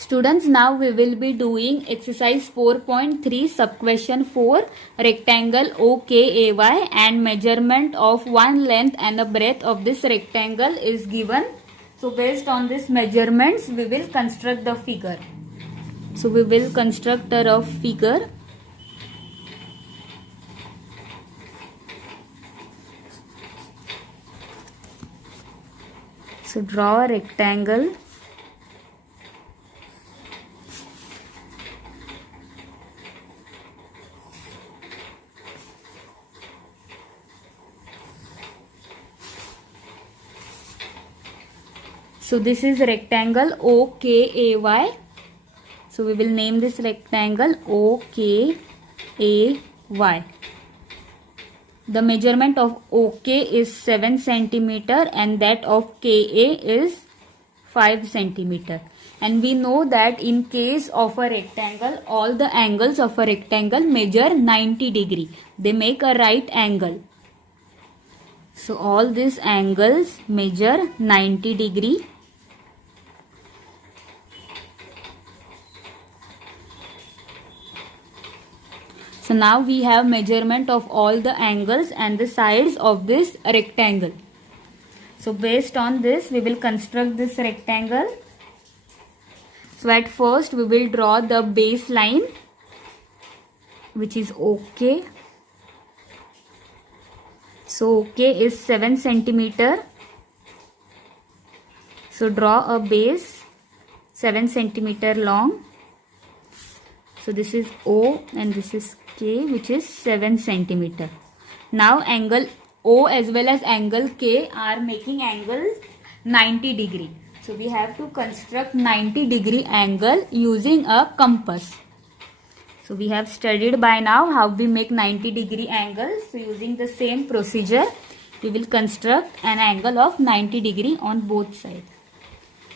Students, now we will be doing exercise 4.3 subquestion 4 rectangle OKAY and measurement of one length and the breadth of this rectangle is given. So based on this measurements we will construct the figure. So we will construct a rough figure. So draw a rectangle. So this is rectangle OKAY. So we will name this rectangle OKAY. The measurement of OK is 7 centimeter and that of KA is 5 centimeter. And we know that in case of a rectangle, all the angles of a rectangle measure 90 degree. They make a right angle. So all these angles measure 90 degree. So now we have measurement of all the angles and the sides of this rectangle. So based on this we will construct this rectangle. So at first we will draw the baseline, which is OK. So OK is 7 centimeter. So draw a base 7 centimeter long. So this is O and this is K, which is 7 centimeter. Now angle O as well as angle K are making angles 90 degree. So we have to construct 90 degree angle using a compass. So we have studied by now how we make 90 degree angles. So using the same procedure, we will construct an angle of 90 degree on both sides.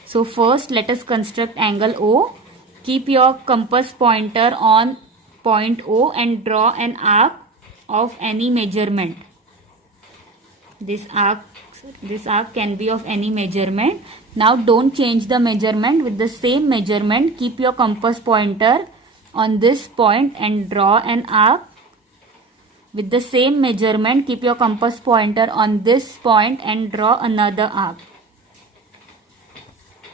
So first let us construct angle O. Keep your compass pointer on point O and draw an arc of any measurement. This arc can be of any measurement. Now don't change the measurement. With the same measurement, keep your compass pointer on this point and draw an arc. With the same measurement, keep your compass pointer on this point and draw another arc.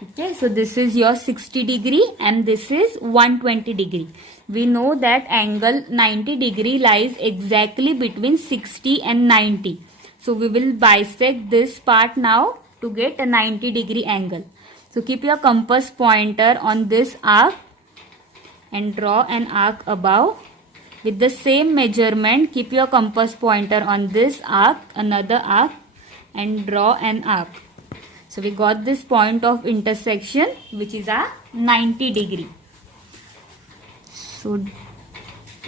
Okay, so this is your 60 degree and this is 120 degree. We know that angle 90 degree lies exactly between 60 and 90. So we will bisect this part now to get a 90 degree angle. So keep your compass pointer on this arc and draw an arc above. With the same measurement, keep your compass pointer on this arc, another arc, and draw an arc. So we got this point of intersection, which is a 90 degree. So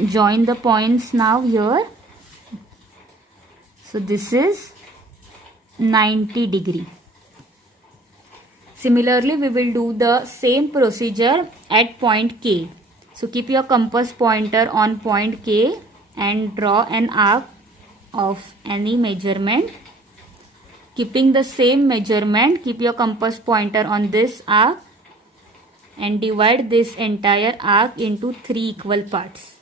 join the points now here. So this is 90 degree. Similarly, we will do the same procedure at point K. So keep your compass pointer on point K and draw an arc of any measurement. Keeping the same measurement, keep your compass pointer on this arc and divide this entire arc into 3 equal parts.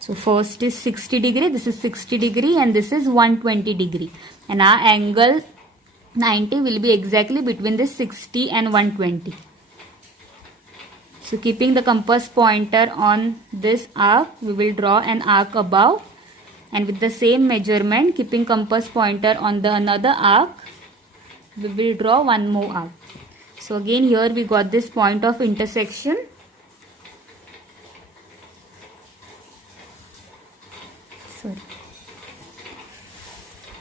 So first is 60 degree, this is 60 degree and this is 120 degree. And our angle 90 will be exactly between this 60 and 120. So keeping the compass pointer on this arc, we will draw an arc above. And with the same measurement, keeping compass pointer on the another arc, we will draw one more arc. So again here we got this point of intersection. Sorry.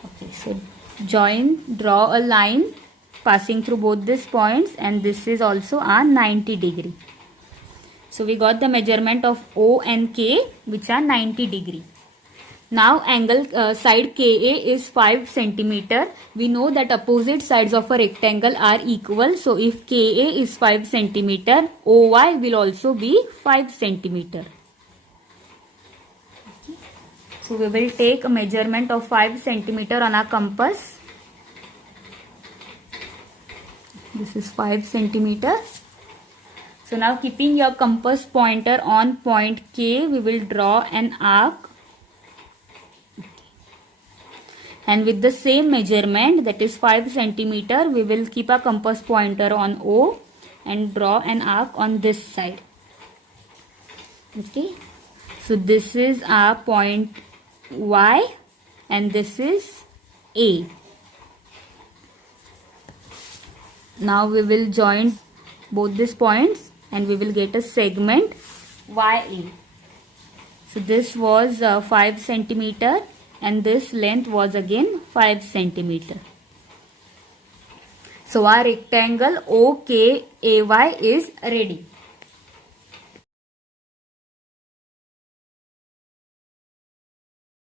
Okay, so draw a line passing through both these points and this is also a 90 degree. So we got the measurement of O and K, which are 90 degree. Now angle side KA is 5 centimeter. We know that opposite sides of a rectangle are equal. So if KA is 5 centimeter, OY will also be 5 centimeter. Okay. So we will take a measurement of 5 centimeter on our compass. This is 5 centimeter. So now keeping your compass pointer on point K, we will draw an arc. And with the same measurement, that is 5 centimeter, we will keep a compass pointer on O and draw an arc on this side. Okay. So this is our point Y and this is A. Now we will join both these points and we will get a segment YA. So this was 5 centimeter and this length was again 5 centimeter. So our rectangle OKAY is ready.